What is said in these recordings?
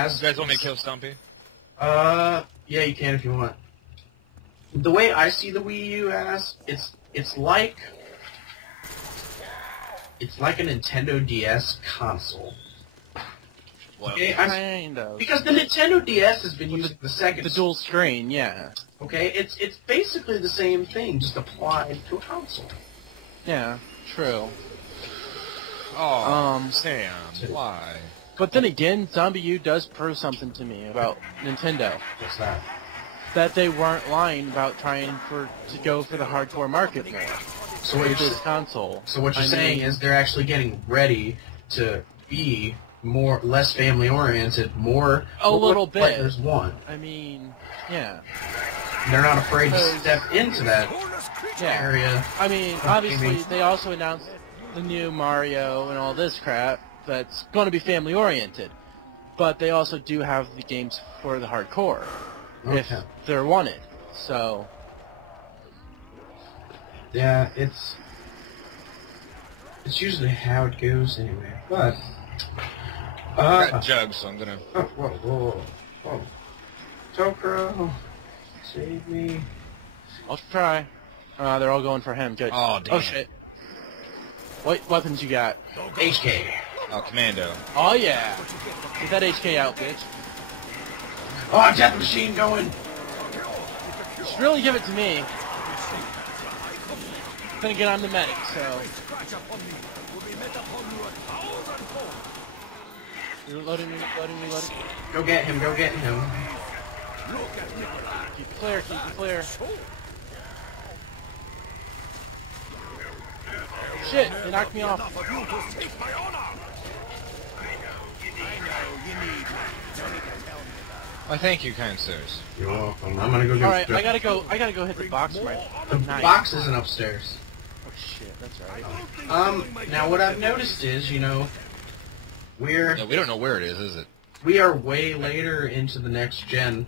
You guys want me to kill Stumpy? Yeah, you can if you want. The way I see the Wii U as, it's like a Nintendo DS console. Well, Okay, kind of. because the Nintendo DS has been using the second. The dual screen, yeah. Okay, it's basically the same thing, just applied to a console. Yeah, true. oh, Sam, why? But then again, Zombie U does prove something to me about Nintendo. What's that? That they weren't lying about trying to go for the hardcore market more So what with you're this console. So what you're saying is they're actually getting ready to be less family oriented, more A little what bit. players want. I mean, yeah. They're not afraid to step into that Yeah. area. I mean, obviously, they also announced the new Mario and all this crap that's going to be family oriented. But they also do have the games for the hardcore, if Okay. they're wanted. So, Yeah, it's usually how it goes anyway. But I got Jug, so I'm gonna... oh, whoa. Tokro, save me. I'll try. They're all going for him. Good. Oh, damn. Oh, shit. What weapons you got? HK. Oh, Commando. Oh, yeah. Get that HK out, bitch. Oh, Death Machine going. Just really give it to me. Then again, I'm the medic, so... Reloading. Go get him. Keep it clear. Shit, they knocked me off. Why, thank you, kind sirs. You're welcome. I'm gonna go get. Alright, I gotta go hit the box right. The box isn't upstairs. Oh shit, that's right. Now what I've noticed is, No, we don't know where it is it? we are way later into the next gen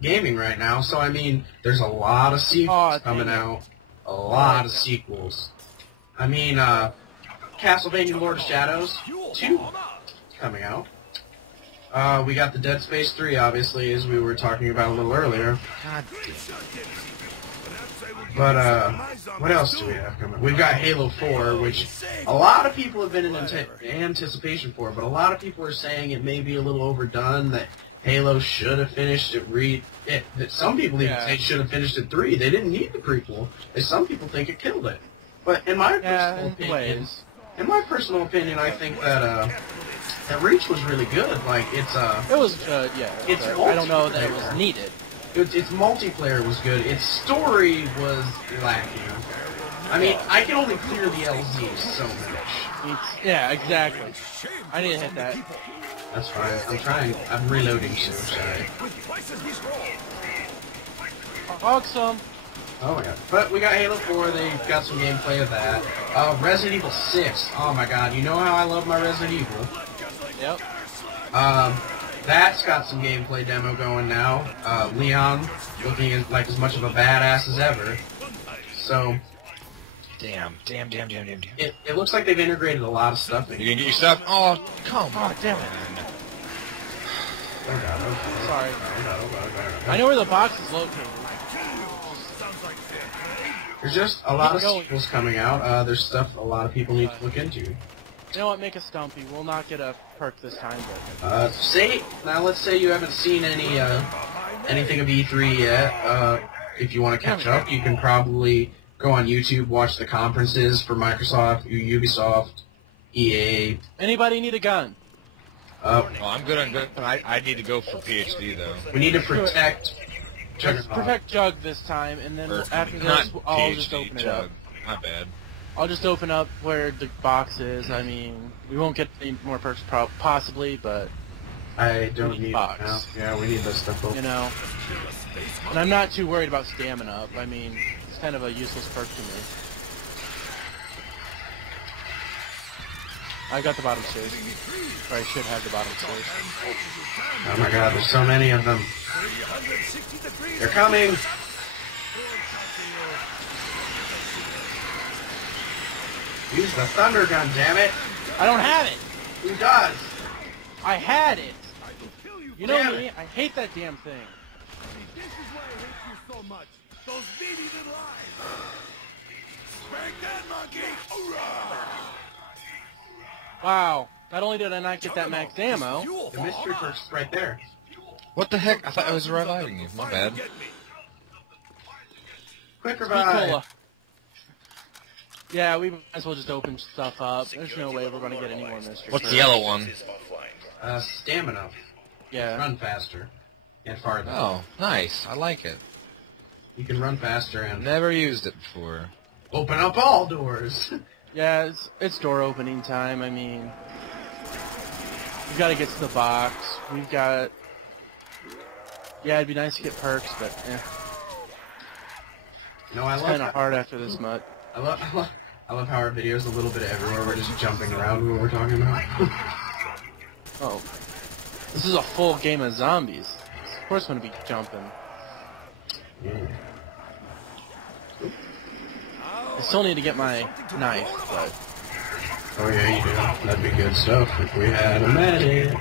gaming right now, so I mean, there's a lot of sequels coming out. A lot of sequels. I mean, Castlevania Lord of Shadows 2 coming out. We got the Dead Space 3, obviously, as we were talking about a little earlier. God But, what else do we have coming? We've got Halo 4, which a lot of people have been in anticipation for, but a lot of people are saying it may be a little overdone, that Halo should have finished at that some people even say it should have finished at 3. They didn't need the prequel. Some people think it killed it. But in my personal opinion, I think that Reach was really good. Like, It was good, yeah. It's I don't know that it was needed. Its multiplayer was good. Its story was lacking. I mean, I can only clear the LZ so much. Yeah, exactly. I need to hit that. That's fine. I'm trying. I'm reloading soon. Sorry. Awesome. Oh my god. But we got Halo 4. They've got some gameplay of that. Resident Evil 6. Oh my god. You know how I love my Resident Evil. Yep. That's got some gameplay demo going now. Leon looking like as much of a badass as ever. So, Damn. it looks like they've integrated a lot of stuff in. You gonna get your stuff? Oh, come on. Oh, damn it. Oh god, okay. Sorry. Oh, I know where the box is located. There's just a lot of sequels coming out. There's stuff a lot of people need to look into. You know what? Make a Stumpy. We'll not get a perk this time, but... Let's say you haven't seen anything of E3 yet. If you want to catch up, you can probably go on YouTube, watch the conferences for Microsoft, Ubisoft, EA. Anybody need a gun? Oh, I'm good on good. I need to go for PhD, though. We need to protect Let's protect Jug this time, and then after this, I'll just open it up. My bad. I'll just open up where the box is. I mean, we won't get any more perks possibly, but... I don't need box. it now. Yeah, we need this stuff open. You know? And I'm not too worried about stamina up. I mean, it's kind of a useless perk to me. I got the bottom stairs. Or I should have the bottom stairs. Oh my god, there's so many of them. They're coming! Use the thunder gun, damn it! I don't have it! Who does? I had it! You know me, I hate that damn thing. This is why I hate you so much. Those beady little eyes. Spank that monkey! Hoorah! Wow, not only did I not get that max ammo, The mystery perk's right there. What the heck? I thought I was reviving you. My bad. Quick Sweet revive. Cola. Yeah, we might as well just open stuff up. There's no way we're gonna get any more mystery. What's the yellow one? Stamina. Yeah. Run faster and farther. Oh, nice. I like it. You can run faster and Never used it before. open up all doors. Yeah, it's door opening time. I mean, we've got to get to the box. We've got. Yeah, it'd be nice to get perks, but No, I it's love kind of hard after this much. I love how our videos a little bit everywhere. We're just jumping around when we're talking about. Oh, this is a full game of zombies. Of course, I'm gonna be jumping. I still need to get my knife, but Oh yeah, you do. That'd be good stuff if we had a medic.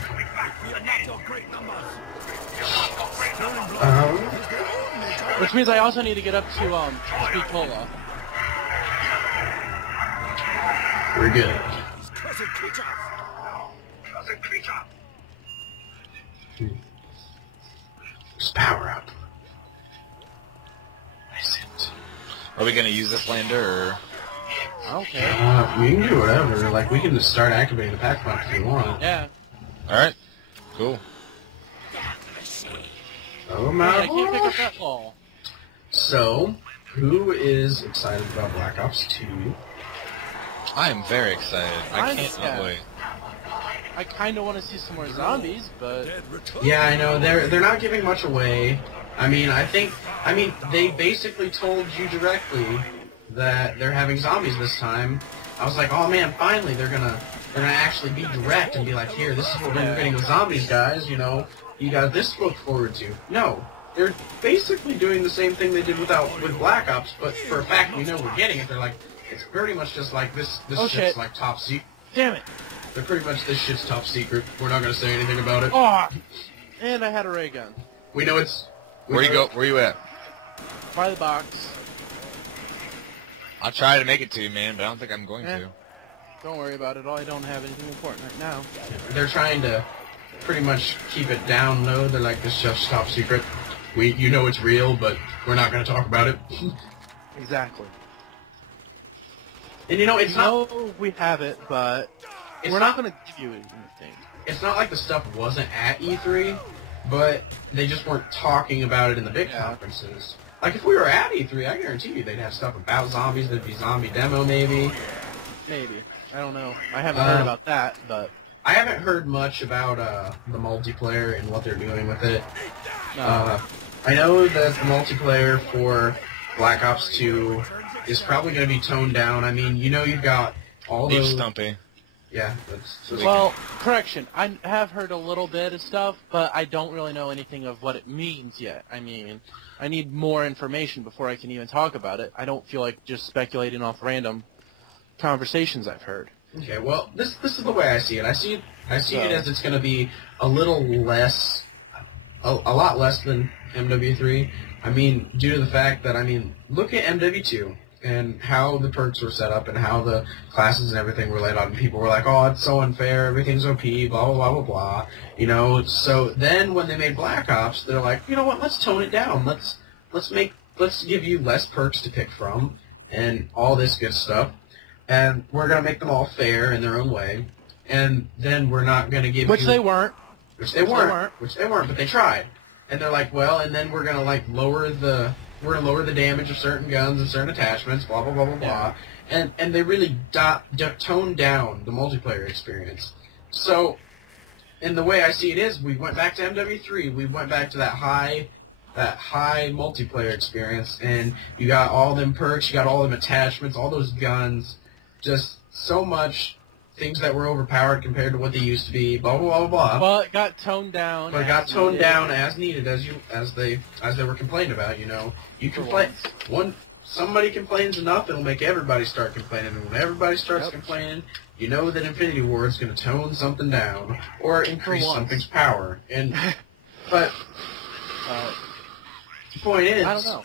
which means I also need to get up to Sweet Cola. We're good. Just power up. Nice it. Are we gonna use this lander, or? Okay. We can do whatever. Like we can just start activating the pack punch if we want. Yeah. Alright. Cool. Oh Hey, my I can't pick up gosh. that ball. So, who is excited about Black Ops 2? I am very excited. I I'm can't sad. wait. I kind of want to see some more zombies, but Yeah, I know they're not giving much away. I mean, they basically told you directly that they're having zombies this time. I was like, oh man, finally they're gonna actually be direct and be like, here, this is what we're getting with zombies, guys. You know, you got this to look forward to. No, they're basically doing the same thing they did with Black Ops, but for a fact we know we're getting it. They're like, it's pretty much just like this Oh, shit's shit. like top secret. damn it! They're pretty much this shit's top secret. We're not gonna say anything about it. Oh, and I had a ray gun. We know it's. Where you go? Where you at? By the box. I'll try to make it to you, man, but I don't think I'm going to. Don't worry about it. I don't have anything important right now. They're trying to pretty much keep it down low. They're like, this stuff's top secret. You know it's real, but we're not going to talk about it. Exactly. And you know, it's not. No, we have it, but It's we're not- not going to give you anything. It's not like the stuff wasn't at E3, but they just weren't talking about it in the big Yeah. conferences. Like if we were at E3, I guarantee you they'd have stuff about zombies. There'd be zombie demo maybe. Maybe. I don't know. I haven't heard about that, but I haven't heard much about the multiplayer and what they're doing with it. no. I know that the multiplayer for Black Ops 2 is probably going to be toned down. I mean, you know, you've got all Leave those. Stumpy. Yeah, that's. Well, correction. I have heard a little bit of stuff, but I don't really know anything of what it means yet. I mean, I need more information before I can even talk about it. I don't feel like just speculating off random conversations I've heard. Okay, well, this is the way I see it. I see it as it's going to be a little less, a lot less than MW3. I mean, due to the fact that, I mean, look at MW2 and how the perks were set up and how the classes and everything were laid out, and people were like, oh, it's so unfair, everything's OP, blah, blah, blah, blah, blah. You know, so then when they made Black Ops, they're like, you know what, let's tone it down. Let's give you less perks to pick from and all this good stuff. And we're going to make them all fair in their own way. And then we're not going to give Which you... they weren't. Which they weren't, but they tried. And they're like, well, and then we're going to, like, lower the damage of certain guns and certain attachments, blah, blah, blah, blah, blah. And they really toned down the multiplayer experience. So, in the way I see it is, we went back to MW3. We went back to that high multiplayer experience. And you got all them perks, you got all them attachments, all those guns. Just so much things that were overpowered compared to what they used to be, blah, blah, blah, blah. Well, it got toned down. But it got toned down as needed, as they were complaining about. You know, you complain somebody complains enough, it'll make everybody start complaining. And when everybody starts complaining, you know that Infinity Ward is going to tone something down or increase something's power. And but the point is, I don't know.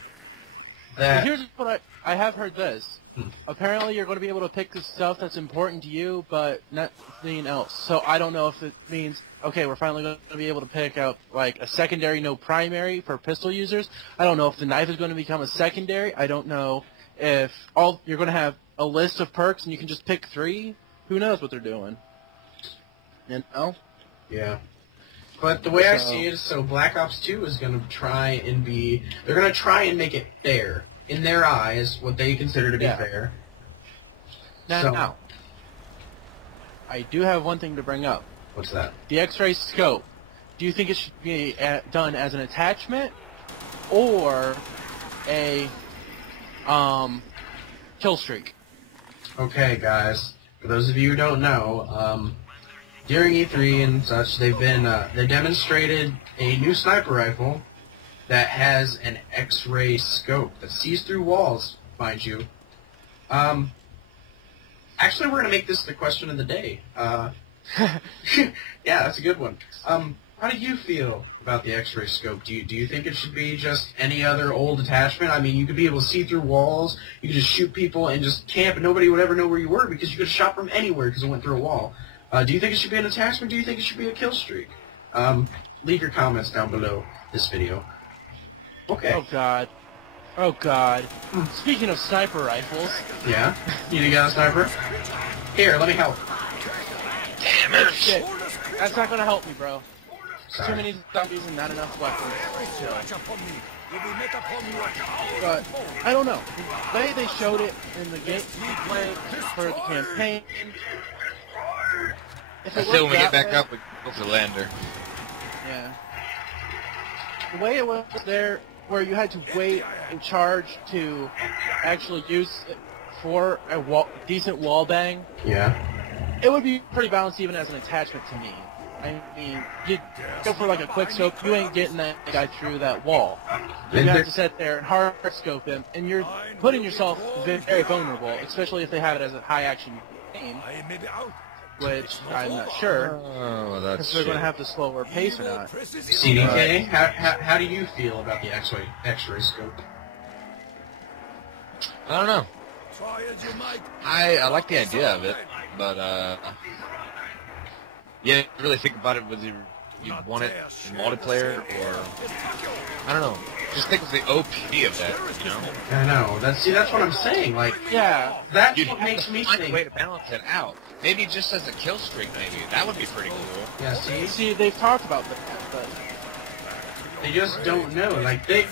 That Here's what I have heard this. Apparently, you're going to be able to pick the stuff that's important to you, but nothing else. So I don't know if it means, okay, we're finally going to be able to pick out like a secondary, no primary for pistol users. I don't know if the knife is going to become a secondary. I don't know if you're going to have a list of perks and you can just pick 3. Who knows what they're doing? You know? Yeah. But the way I see it is, so Black Ops 2 is going to try and they're going to try and make it fair. In their eyes, what they consider to be fair. Now, I do have one thing to bring up. What's that? The X-ray scope. Do you think it should be done as an attachment or a kill streak? Okay, guys. For those of you who don't know, during E3 and such, they demonstrated a new sniper rifle that has an X-ray scope that sees through walls, mind you. Actually, we're going to make this the question of the day. Yeah, that's a good one. How do you feel about the X-ray scope? Do you think it should be just any other old attachment? I mean, you could be able to see through walls, you could just shoot people and just camp, and nobody would ever know where you were because you could have shot from anywhere because it went through a wall. Do you think it should be an attachment? Do you think it should be a kill streak? Leave your comments down below this video. Okay. Oh God. Oh God. Speaking of sniper rifles. Yeah? You got a sniper? Here, let me help. Damn it! Shit. That's not gonna help me, bro. Sorry. Too many zombies and not enough weapons. But I don't know. The way they showed it in the gameplay for the campaign. If I it still, when worked we get that back way- up, we go for Lander. Yeah. The way it was there, where you had to wait and charge to actually use it for a decent wall bang, Yeah. it would be pretty balanced even as an attachment to me. I mean, you go for like a quick scope, you ain't getting that guy through that wall. You have to sit there and hard scope him, and you're putting yourself very vulnerable, especially if they have it as a high action game, which I'm not sure. Oh, that's If they're going to have the slower pace or not. CDK, how do you feel about the X-ray scope? I don't know. I like the idea of it, but yeah, really think about it, whether you want it in multiplayer or I don't know. Just think of the OP of that, you know? I know. That's what I'm saying. Like, Yeah. that's You'd what have makes to me find a way think. to balance it out. Maybe just as a kill streak, maybe. That would be pretty cool. Yeah, See, they've talked about that, but they just don't know. Like, the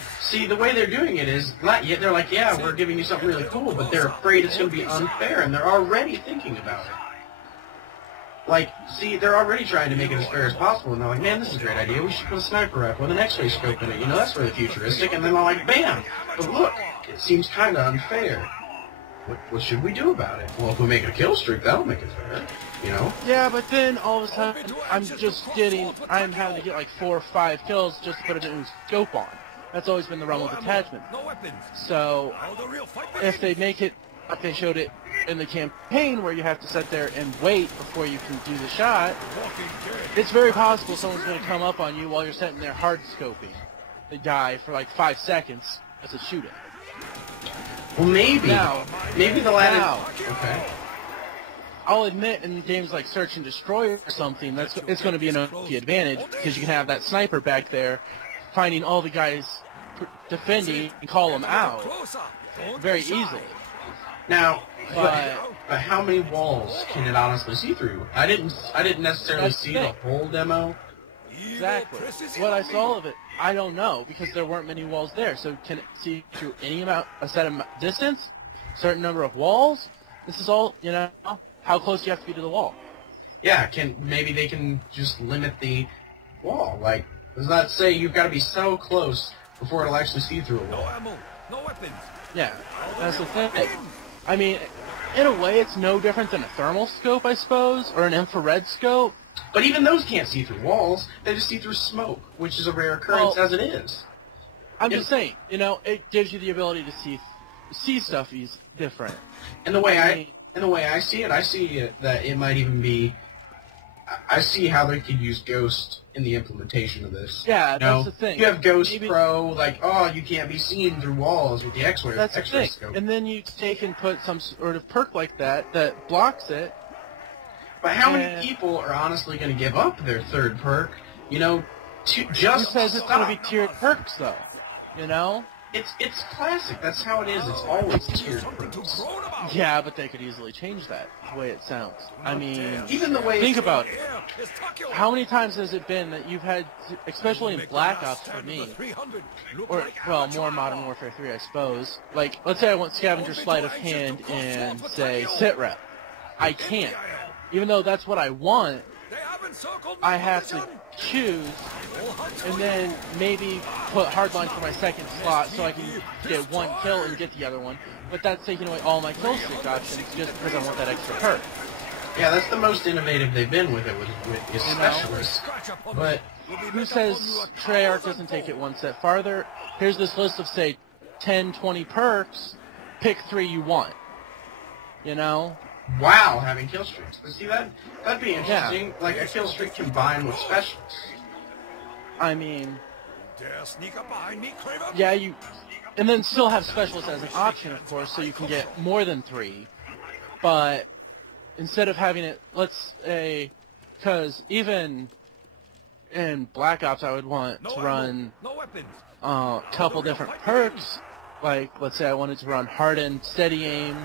way they're doing it is, they're like, yeah, we're giving you something really cool, but they're afraid it's going to be unfair, and they're already thinking about it. Like, see, they're already trying to make it as fair as possible, and they're like, man, this is a great idea, we should put a sniper rifle with an X-ray scope in it, you know, that's really futuristic, and then they're like, bam! But look, it seems kind of unfair. What should we do about it? Well, if we make it a kill streak, that'll make it fair, you know? yeah, but then all of a sudden, I'm having to get like 4 or 5 kills just to put a new scope on. That's always been the realm of attachment. So, if they make it like they showed it in the campaign where you have to sit there and wait before you can do the shot, it's very possible someone's going to come up on you while you're sitting there hard scoping the guy for like 5 seconds as a shooting. Well, maybe. Maybe they'll add it. Okay. I'll admit in games like Search and Destroy or something, it's going to be an OP advantage because you can have that sniper back there finding all the guys defending and call them out very easily. Now, But but how many walls can it honestly see through? I didn't necessarily That's the see the thing. whole demo. exactly. What I saw of it, I don't know because there weren't many walls there. So can it see through any amount, a set of distance, certain number of walls? This is all, you know, how close you have to be to the wall. Yeah, maybe they can just limit the wall. Like, does not say you've got to be so close before it'll actually see through a wall. Yeah, that's the thing. I mean, in a way, it's no different than a thermal scope, I suppose, or an infrared scope. But even those can't see through walls. They just see through smoke, which is a rare occurrence Well, as it is. I'm just saying, you know, it gives you the ability to see see stuff is different. And the way I see it that it might even be. I see how they could use Ghost in the implementation of this. Yeah, You know, that's the thing. You have Ghost Maybe- Pro, like, oh, you can't be seen through walls with the X-ray. That's the X-ray thing. scope. And then you take and put some sort of perk like that blocks it. But how and- many people are honestly going to give up their third perk? You know, to Who just says it's stop? going to be tiered perks, though? You know? It's classic. That's how it is. It's always tiered perks. Yeah, but they could easily change that, the way it sounds. I mean, Even the way think about it. Yeah, it's Takio. How many times has it been that you've had, especially in Black Ops for me, or, well, more Modern Warfare 3, I suppose. Like, let's say I want Scavenger Sleight of Hand and, say, Sit Rep. I can't. Even though that's what I want, I have to choose and then maybe put Hardline for my second slot so I can get one kill and get the other one. But that's taking away all my kill streak options just because I want that extra perk. Yeah, that's the most innovative they've been with it, with is You know? specialists. But Who says Treyarch doesn't take it one step farther? Here's this list of, say, 10, 20 perks. Pick 3 you want. You know? wow, having kill streaks. But see, that'd be interesting. Like a kill streak combined with specialists. I mean, Dare sneak up behind me, Kraven? yeah, you... And then still have specialists as an option, of course, so you can get more than 3. But instead of having it, let's say... Because even in Black Ops, I would want to run No weapons. a couple different perks. Like, let's say I wanted to run Hardened Steady Aim,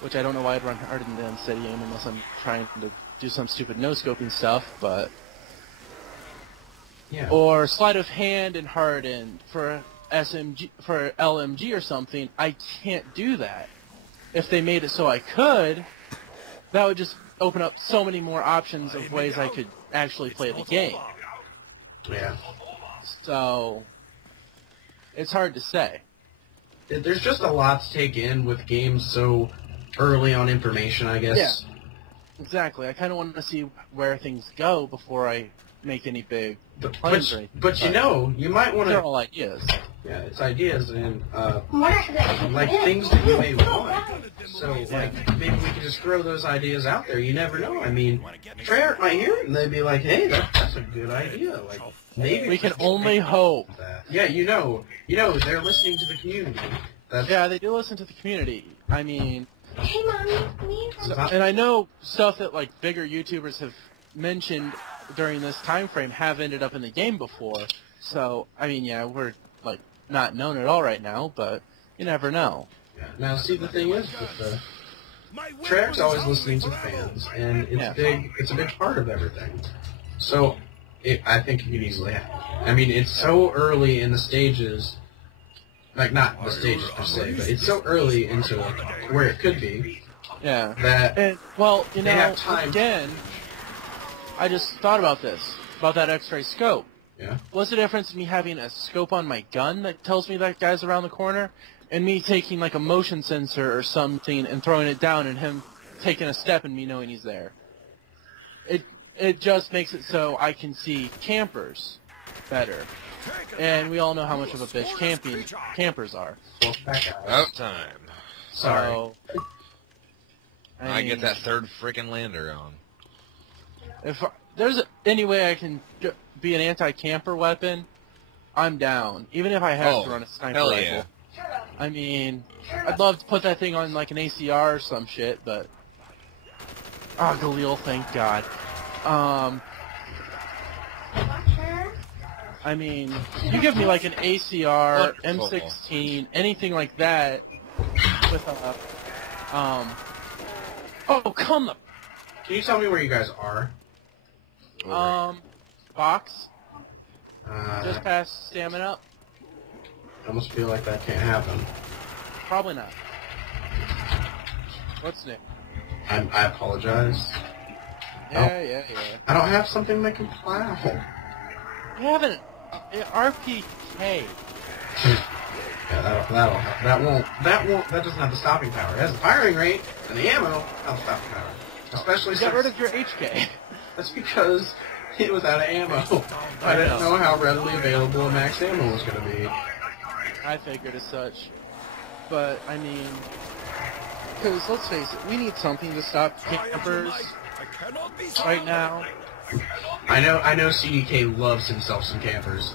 which I don't know why I'd run Hardened and Steady Aim unless I'm trying to do some stupid no-scoping stuff, but... Yeah. Or Sleight of Hand and Hardened for SMG, for LMG or something. I can't do that. If they made it so I could, that would just open up so many more options of ways I could actually play the game. Yeah. So, it's hard to say. There's just a lot to take in with games so early on information, I guess. Yeah. Exactly. I kind of want to see where things go before I make any big claims or anything. But you know, you might want They're to... all ideas. Yeah, it's ideas and, like, things that you may want. So, like, maybe we can just throw those ideas out there. You never know. I mean, Treyarch might hear it and they'd be like, hey, that's a good idea. Like, maybe We can only hope. that. Yeah, you know, they're listening to the community. That's, Yeah, they do listen to the community. I mean, Hey, Mommy, please. and I know stuff that like bigger YouTubers have mentioned during this time frame have ended up in the game before. So, I mean, yeah, we're like not known at all right now, but you never know. Yeah. Now, see, the thing is, with the Treyarch's always listening to fans, and it's Yeah. big. It's a big part of everything. So, I think it could easily happen. I mean, it's so early in the stages, like not the stages per se, but it's so early into where it could be Yeah. that And well, you They know, have time. again, I just thought about this, about that X-ray scope. yeah. What's the difference in me having a scope on my gun that tells me that guy's around the corner, and me taking like a motion sensor or something and throwing it down and him taking a step and me knowing he's there? It just makes it so I can see campers better. And we all know how much of a bitch campers are. Well, back out. About time. Sorry. So, I get mean, that third freaking lander on. If there's any way I can be an anti-camper weapon, I'm down. Even if I have to run a sniper hell rifle. yeah. I mean, I'd love to put that thing on like an ACR or some shit, but... Ah, Galil, thank God. I mean, you give me like an ACR, Wonderful. M16, anything like that, with a, oh, come the, Can you tell me where you guys are? box, Uh, just past stamina, I almost feel like that can't happen. probably not. What's new? I apologize. Yeah. I don't have something that can plow. You have an RPK. Yeah, that doesn't have the stopping power. It has the firing rate and the ammo, not the stopping power. Especially Get rid since of your HK. that's because it was out of ammo. I didn't know how readily available max ammo was going to be. I figured as such. but I mean, because let's face it, we need something to stop campers right now. I know CDK loves himself some campers.